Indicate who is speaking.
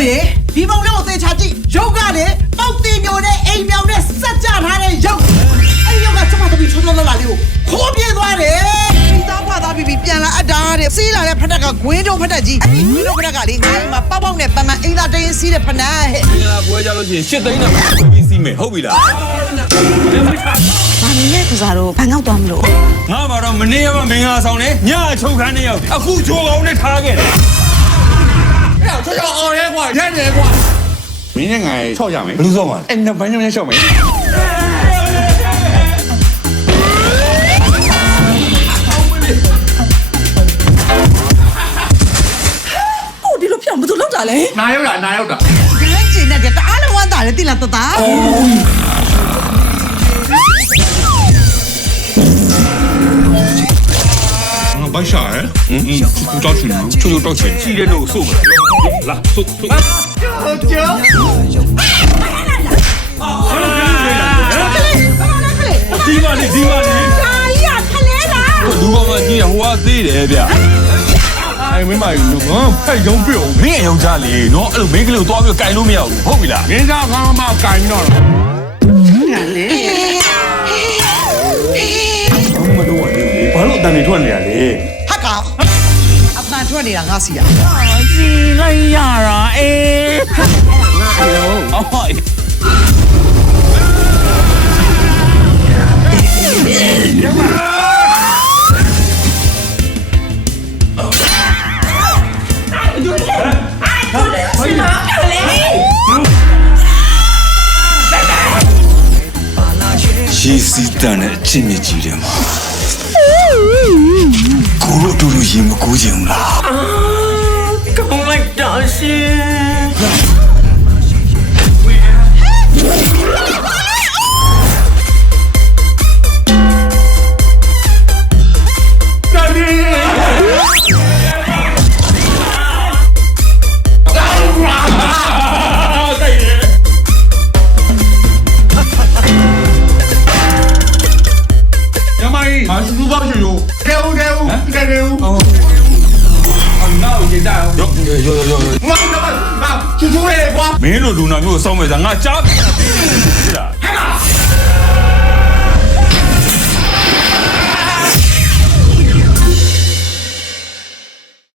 Speaker 1: ကိုရေဒီပုံလေးကိုသေချာကြည့်ရုပ်ကလေပေါက်တင်မျိုးနဲ့အိမ်မြောင်နဲ့စက်ကြထားတဲ့ရုပ်အဲ့ဒီရုပ်ကကျမတို့ပြီးချုံချုံလာလာလေးကိုခိုးပြေးသွားတယ်ပြီးသားဖွာသားပြီးပြီးပြန်လာအပ်တာတဲ့စီးလာတဲ့ဖက်တက်ကဂွင်းတုံးဖက်တက်ကြီးအဲ့ဒီဂွင်းတုံးဖက်တက်ကလေငါ့အိမ်မှာပေါက်ပေါက်နဲ့ပန်းပန်းအိမ်သာတရင်စီးတဲ့ဖက်နက်ဟဲ့
Speaker 2: မင်္ဂလာပွဲကြလို့ရှိရင်ရှစ်သိန်းနဲ့ပြီးစီးမယ်ဟုတ်ပြီလား။
Speaker 3: ဘာလို့လဲသူစားတော့ဘန်ကောက်သွားမလို့
Speaker 2: ငါမှာတော့မနေ့ကမှမင်္ဂလာဆောင်နေညအချုပ်ခန်းနေရောက်အခုချိုးကောင်းနဲ့ထားခဲ့တယ်
Speaker 4: တာချောချောအော်ရဲကွာရက်တယ်ကွာမင်းနဲ့ငါချော့ကြမယ်ဘလူးဆုံးပါအဲ့နှစ်ပိုင်းညောင်းချော့မယ်
Speaker 3: ကိုဒီလိုဖြစ်အောင်ဘယ်သူလောက်တာလဲ
Speaker 4: နာရောက်တာနာရော
Speaker 1: က်တာလက်ကျင်နဲ့တအားလုံးဝမ်းတာလေတိလာတတာ
Speaker 4: 啊，白下哎。嗯嗯，不找去吗？
Speaker 2: ချိုးချိုးတောက်ချင်ကြီးတဲ့လို့စို့မလားလာစို့စို့ ဒီမလေးဒီမလေး
Speaker 3: ။အာရခလဲလား
Speaker 2: လူကောင်ကကြီးဟိုကသေးတယ်ဗျ
Speaker 4: 哎，没买有个太有病。
Speaker 2: မင်းအယောက်ျားလေးနော်အဲ့လိုမင်းကလေးကိုသွားပြီးကင်လို့မရဘူးဟုတ်ပြီလား
Speaker 4: 人家刚刚把我赶到了。
Speaker 5: မ န်တွေထွက်နေရလဲ
Speaker 1: ဟက်ကောင်အပန်ထွက်နေတာငါစီရ
Speaker 2: ကြည်လိုက်ရတာအေးငါအလုံးအော်
Speaker 5: ရေစီးတန်တဲ့အချင်းမြကြီးတယ်မှာ ကိုတို့အတူတူရေမကူးချင်ဘူးလား။
Speaker 3: ကော ဟာစူးပေါ့ရှင်
Speaker 4: ရိုးတဲဦးတဲဦးတဲတဲဦးအနောက်ကြည့်တာ
Speaker 2: ရောရောရောရော
Speaker 4: မင်းတော့မချူချူရဲကွာ
Speaker 2: မင်းတို့လူနာမျိုးစောင်းမဲ့စားငါကြားဟဲ့လား